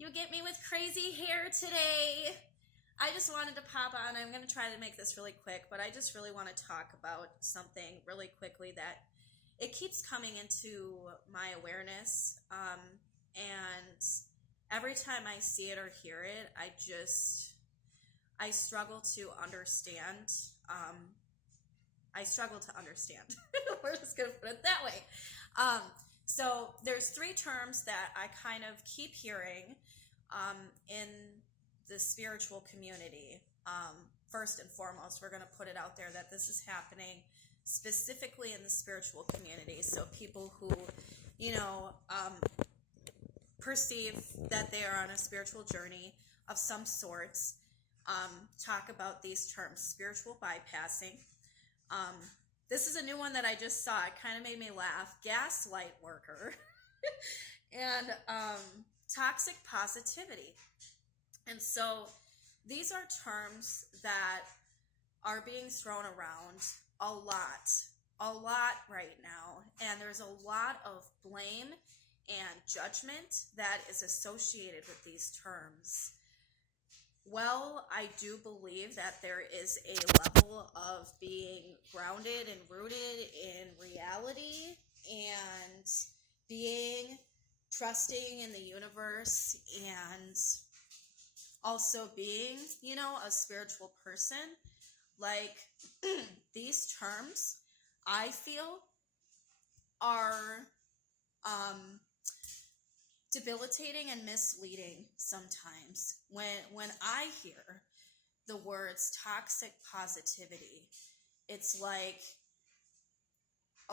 You get me with crazy hair today. I just wanted to pop on. I'm going to try to make this really quick, but I just really want to talk about something really quickly that it keeps coming into my awareness. And every time I see it or hear it, I struggle to understand. I struggle to understand. We're just going to put it that way. So there's three terms that I kind of keep hearing in the spiritual community. First and foremost, we're going to put it out there that this is happening specifically in the spiritual community. So people who, perceive that they are on a spiritual journey of some sorts, talk about these terms: spiritual bypassing. This is a new one that I just saw. It kind of made me laugh. Gaslight worker. And toxic positivity. And so these are terms that are being thrown around a lot right now. And there's a lot of blame and judgment that is associated with these terms. Well, I do believe that there is a level of being grounded and rooted in reality and being trusting in the universe and also being, a spiritual person. Like, these terms, I feel, are debilitating and misleading sometimes. When I hear the words toxic positivity, it's like,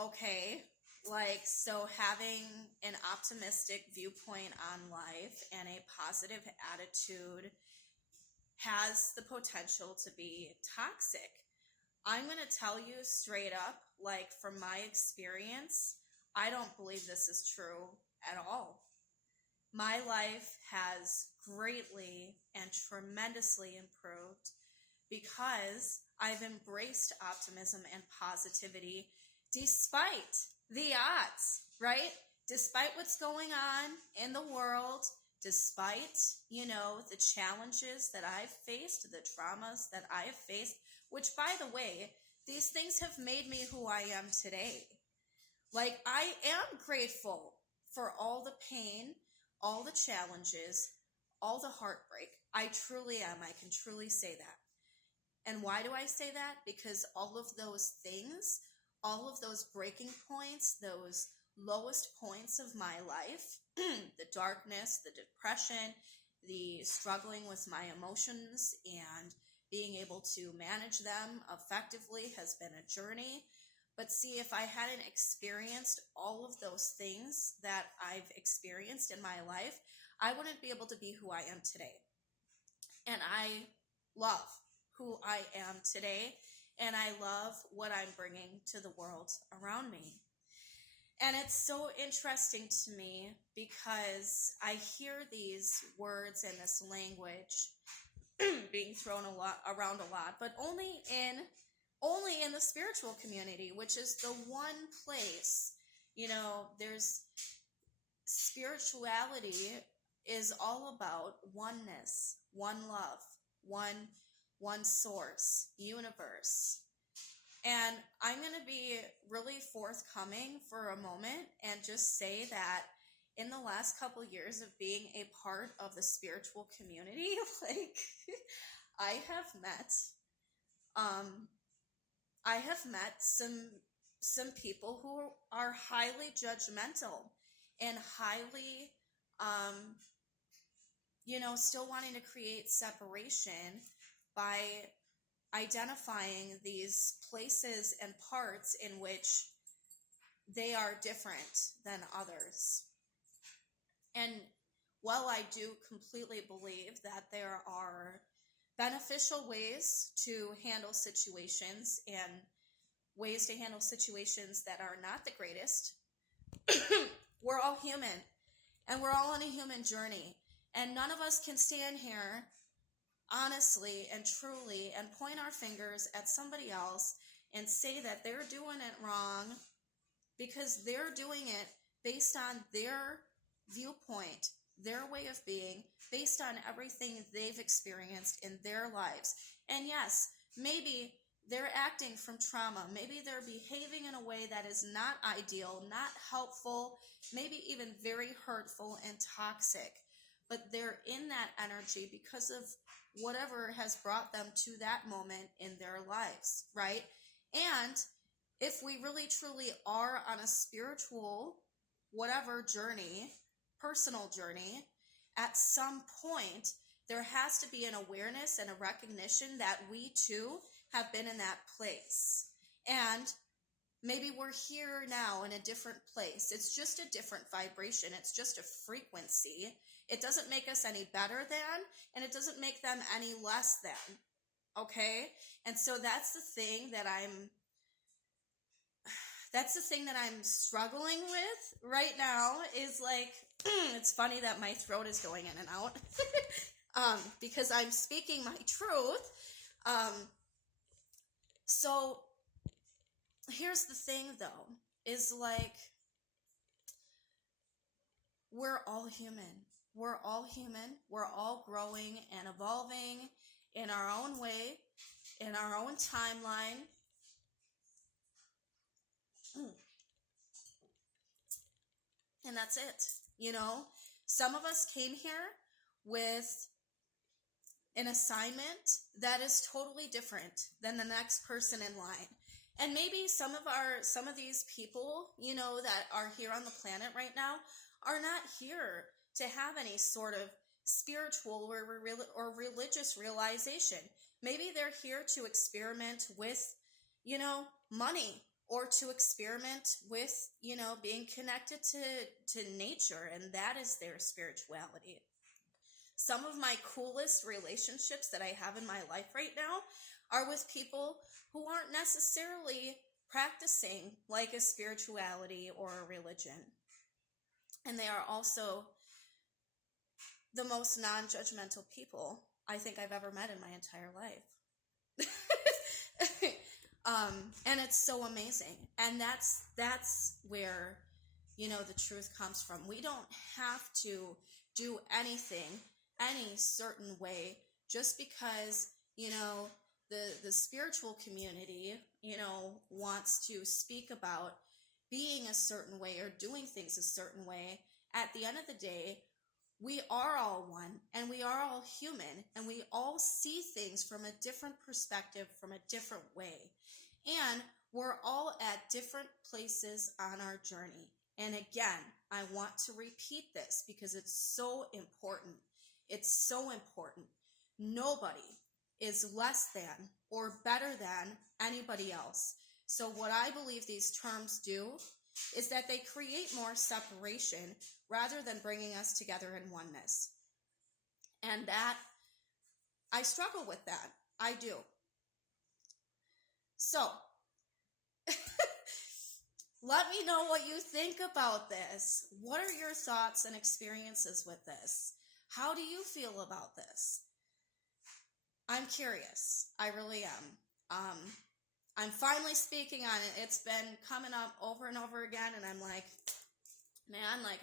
okay, so having an optimistic viewpoint on life and a positive attitude has the potential to be toxic. I'm going to tell you straight up, from my experience, I don't believe this is true at all. My life has greatly and tremendously improved because I've embraced optimism and positivity despite the odds, right? Despite what's going on in the world, despite, the challenges that I've faced, the traumas that I've faced, which, by the way, these things have made me who I am today. I am grateful for all the pain, all the challenges, all the heartbreak. I truly am. I can truly say that. And why do I say that? Because all of those things, all of those breaking points, those lowest points of my life, the darkness, the depression, the struggling with my emotions and being able to manage them effectively has been a journey. But see, if I hadn't experienced all of those things that I've experienced in my life, I wouldn't be able to be who I am today. And I love who I am today, and I love what I'm bringing to the world around me. And it's so interesting to me because I hear these words and this language being thrown around a lot, but only in the spiritual community, which is the one place, there's spirituality is all about oneness, one love, one source, universe. And I'm going to be really forthcoming for a moment and just say that in the last couple years of being a part of the spiritual community, I have met some people who are highly judgmental and highly, still wanting to create separation by identifying these places and parts in which they are different than others. And while I do completely believe that there are beneficial ways to handle situations and ways to handle situations that are not the greatest, we're all human and we're all on a human journey. And none of us can stand here honestly and truly and point our fingers at somebody else and say that they're doing it wrong because they're doing it based on their viewpoint, their way of being, based on everything they've experienced in their lives. And yes, maybe they're acting from trauma. Maybe they're behaving in a way that is not ideal, not helpful, maybe even very hurtful and toxic. But they're in that energy because of whatever has brought them to that moment in their lives, right? And if we really truly are on a spiritual, whatever journey, personal journey, at some point, there has to be an awareness and a recognition that we too have been in that place. And maybe we're here now in a different place. It's just a different vibration. It's just a frequency. It doesn't make us any better than, and it doesn't make them any less than. Okay? And so that's the thing that I'm struggling with right now is like, it's funny that my throat is going in and out because I'm speaking my truth. So here's the thing though, is like, we're all human. We're all human. We're all growing and evolving in our own way, in our own timeline. And that's it. You know, some of us came here with an assignment that is totally different than the next person in line. And maybe some of these people, you know, that are here on the planet right now are not here to have any sort of spiritual or religious realization. Maybe they're here to experiment with, you know, money, or to experiment with, you know, being connected to nature, and that is their spirituality. Some of my coolest relationships that I have in my life right now are with people who aren't necessarily practicing like a spirituality or a religion. And they are also the most non-judgmental people I think I've ever met in my entire life. And it's so amazing. And that's where, you know, the truth comes from. We don't have to do anything any certain way just because, you know, the spiritual community, you know, wants to speak about being a certain way or doing things a certain way. At the end of the day, we are all one, and we are all human, and we all see things from a different perspective, from a different way. And we're all at different places on our journey. And again, I want to repeat this because it's so important. It's so important. Nobody is less than or better than anybody else. So what I believe these terms do is that they create more separation rather than bringing us together in oneness. And that, I struggle with that. I do. So, let me know what you think about this. What are your thoughts and experiences with this? How do you feel about this? I'm curious. I really am. I'm finally speaking on it. It's been coming up over and over again, and I'm like, man, like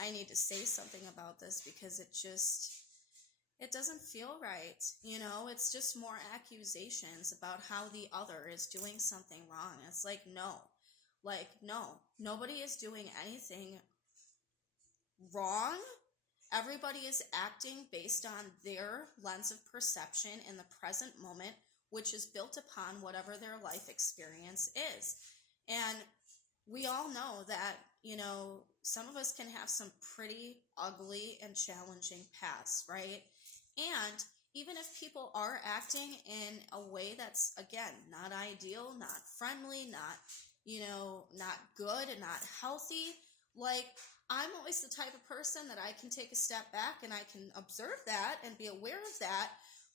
I need to say something about this because it doesn't feel right. You know, it's just more accusations about how the other is doing something wrong. It's like, no, nobody is doing anything wrong. Everybody is acting based on their lens of perception in the present moment, which is built upon whatever their life experience is. And we all know that, you know, some of us can have some pretty ugly and challenging pasts, right? And even if people are acting in a way that's, again, not ideal, not friendly, not, you know, not good and not healthy, like, I'm always the type of person that I can take a step back and I can observe that and be aware of that,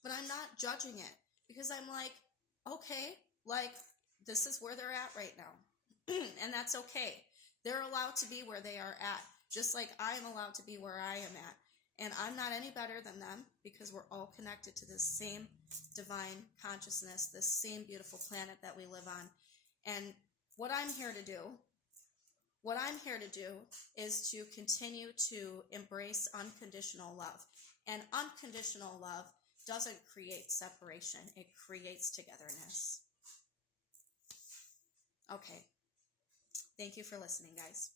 but I'm not judging it because I'm like, okay, like, this is where they're at right now. And that's okay. They're allowed to be where they are at, just like I'm allowed to be where I am at. And I'm not any better than them because we're all connected to this same divine consciousness, this same beautiful planet that we live on. And what I'm here to do, What I'm here to do is to continue to embrace unconditional love. And unconditional love doesn't create separation. It creates togetherness. Okay. Thank you for listening, guys.